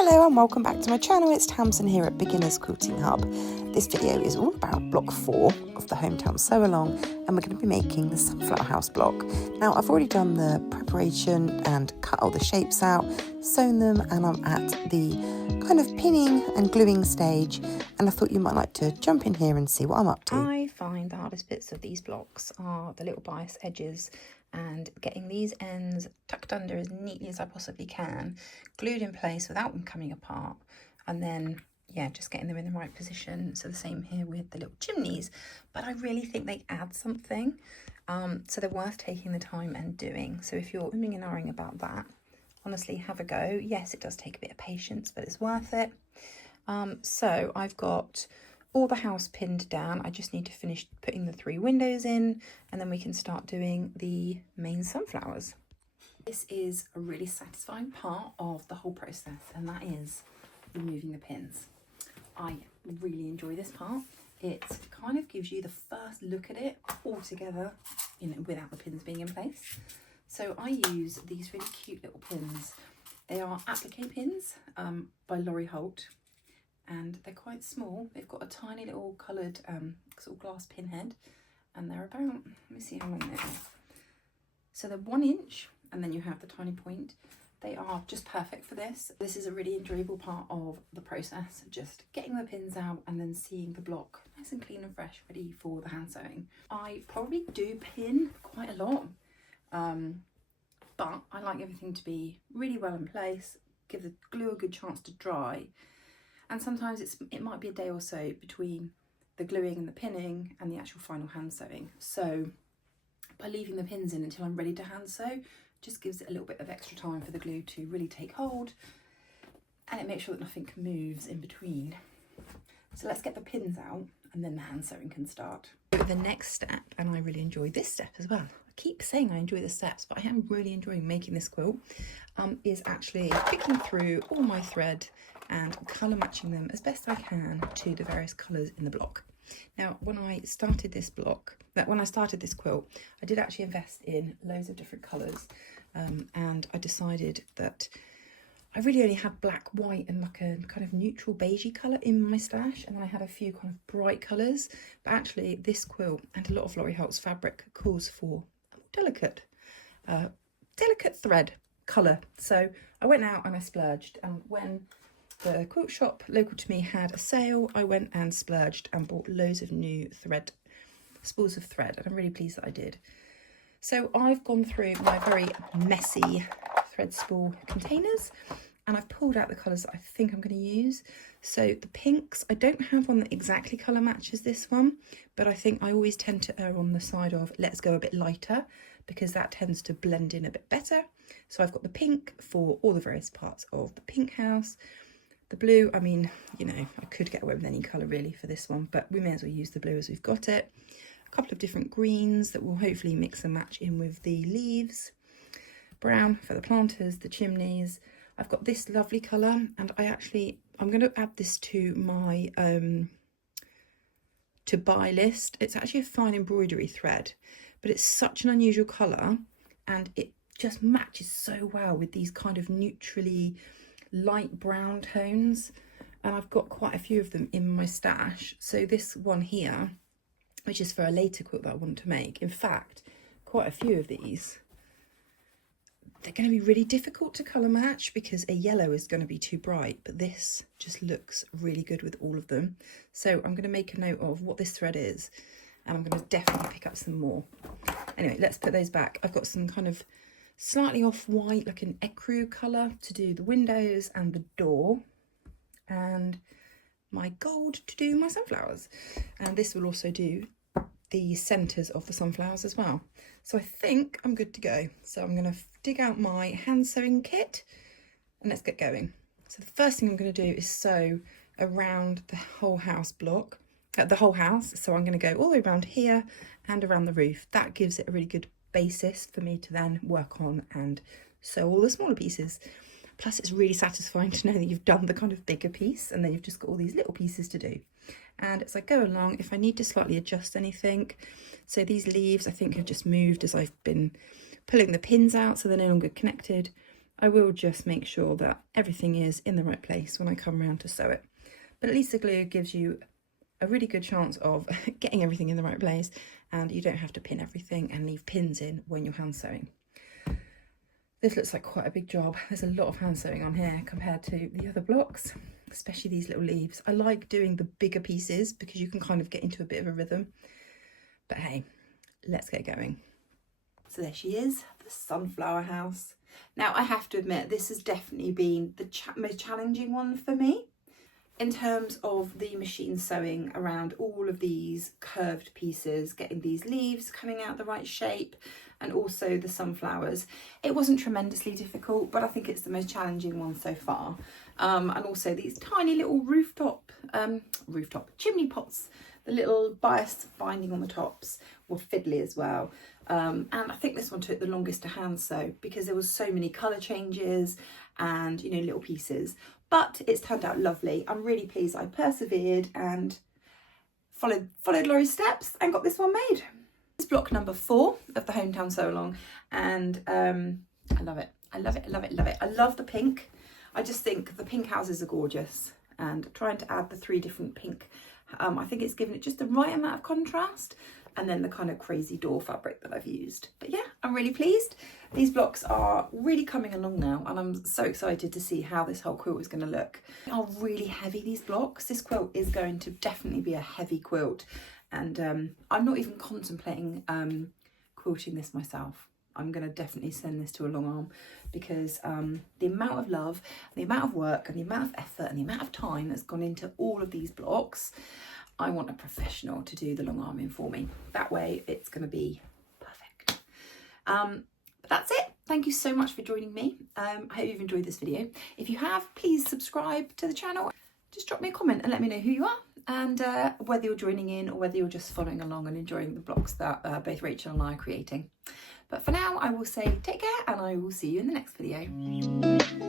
Hello and welcome back to my channel. It's Tamsin here at Beginners Quilting Hub. This video is all about block 4 of the Home Town Sew Along, and we're going to be making the sunflower house block. Now I've already done the preparation and cut all the shapes out, sewn them, and I'm at the kind of pinning and gluing stage, and I thought you might like to jump in here and see what I'm up to. I find the hardest bits of these blocks are the little bias edges and getting these ends tucked under as neatly as I possibly can, glued in place without them coming apart, and then yeah, just getting them in the right position. So the same here with the little chimneys, but I really think they add something, so they're worth taking the time and doing. So if you're umming and ahhing about that, honestly have a go. Yes, it does take a bit of patience, but it's worth it. So I've got all the house pinned down. I just need to finish putting the 3 windows in, and then we can start doing the main sunflowers. This is a really satisfying part of the whole process, and that is removing the pins. I really enjoy this part. It kind of gives you the first look at it all together, you know, without the pins being in place. So I use these really cute little pins. They are applique pins by Holt. And they're quite small. They've got a tiny little coloured sort of glass pin head, and they're about, let me see how long they are. So they're 1 inch, and then you have the tiny point. They are just perfect for this. This is a really enjoyable part of the process, just getting the pins out and then seeing the block nice and clean and fresh, ready for the hand sewing. I probably do pin quite a lot, but I like everything to be really well in place, give the glue a good chance to dry. And sometimes it might be a day or so between the gluing and the pinning and the actual final hand sewing. So by leaving the pins in until I'm ready to hand sew, just gives it a little bit of extra time for the glue to really take hold, and it makes sure that nothing moves in between. So let's get the pins out, and then the hand sewing can start. The next step, and I really enjoy this step as well. I keep saying I enjoy the steps, but I am really enjoying making this quilt, is actually picking through all my thread and colour matching them as best I can to the various colours in the block. Now, when I started this quilt, I did actually invest in loads of different colours, and I decided that I really only had black, white and like a kind of neutral beigey colour in my stash, and then I had a few kind of bright colours. But actually this quilt and a lot of Laurie Holt's fabric calls for a more delicate thread colour. So I went out and I splurged, and when the quilt shop local to me had a sale, I went and splurged and bought loads of new spools of thread, and I'm really pleased that I did. So I've gone through my very messy thread spool containers, and I've pulled out the colours that I think I'm going to use. So the pinks, I don't have one that exactly colour matches this one, but I think I always tend to err on the side of let's go a bit lighter, because that tends to blend in a bit better. So I've got the pink for all the various parts of the pink house. The blue, I mean, you know, I could get away with any colour really for this one, but we may as well use the blue as we've got it. A couple of different greens that will hopefully mix and match in with the leaves. Brown for the planters, the chimneys. I've got this lovely colour, and I'm going to add this to my to buy list. It's actually a fine embroidery thread, but it's such an unusual colour, and it just matches so well with these kind of neutrally light brown tones, and I've got quite a few of them in my stash. So this one here, which is for a later quilt that I want to make, in fact quite a few of these, they're going to be really difficult to colour match because a yellow is going to be too bright, but this just looks really good with all of them. So I'm going to make a note of what this thread is, and I'm going to definitely pick up some more. Anyway, let's put those back. I've got some kind of slightly off-white, like an ecru colour, to do the windows and the door, and my gold to do my sunflowers, and this will also do the centres of the sunflowers as well. So I think I'm good to go. So I'm going to dig out my hand sewing kit and let's get going. So the first thing I'm going to do is sew around the whole house block, the whole house. So I'm going to go all the way around here and around the roof. That gives it a really good basis for me to then work on and sew all the smaller pieces. Plus it's really satisfying to know that you've done the kind of bigger piece, and then you've just got all these little pieces to do. And as I go along, if I need to slightly adjust anything, so these leaves I think have just moved as I've been pulling the pins out, so they're no longer connected. I will just make sure that everything is in the right place when I come around to sew it. But at least the glue gives you a really good chance of getting everything in the right place, and you don't have to pin everything and leave pins in when you're hand sewing. This looks like quite a big job. There's a lot of hand sewing on here compared to the other blocks, especially these little leaves. I like doing the bigger pieces because you can kind of get into a bit of a rhythm. But hey, let's get going. So there she is, the sunflower house. Now I have to admit, this has definitely been the most challenging one for me in terms of the machine sewing around all of these curved pieces, getting these leaves coming out the right shape, and also the sunflowers. It wasn't tremendously difficult, but I think it's the most challenging one so far. And also these tiny little rooftop chimney pots, the little bias binding on the tops were fiddly as well. And I think this one took the longest to hand sew because there was so many colour changes and, you know, little pieces. But it's turned out lovely. I'm really pleased I persevered and followed Laurie's steps and got this one made. This is block number 4 of the Home Town Sew Along, and I love it. I love it, I love it, love it. I love the pink. I just think the pink houses are gorgeous, and trying to add the 3 different pink, I think it's given it just the right amount of contrast, and then the kind of crazy door fabric that I've used. But yeah, I'm really pleased. These blocks are really coming along now, and I'm so excited to see how this whole quilt is going to look. They are really heavy, these blocks. This quilt is going to definitely be a heavy quilt, and I'm not even contemplating quilting this myself. I'm going to definitely send this to a long arm because the amount of love, the amount of work, and the amount of effort, and the amount of time that's gone into all of these blocks, I want a professional to do the long arming for me. That way it's going to be perfect. But that's it. Thank you so much for joining me. I hope you've enjoyed this video. If you have, please subscribe to the channel. Just drop me a comment and let me know who you are, and whether you're joining in or whether you're just following along and enjoying the blocks that both Rachel and I are creating. But for now, I will say take care, and I will see you in the next video.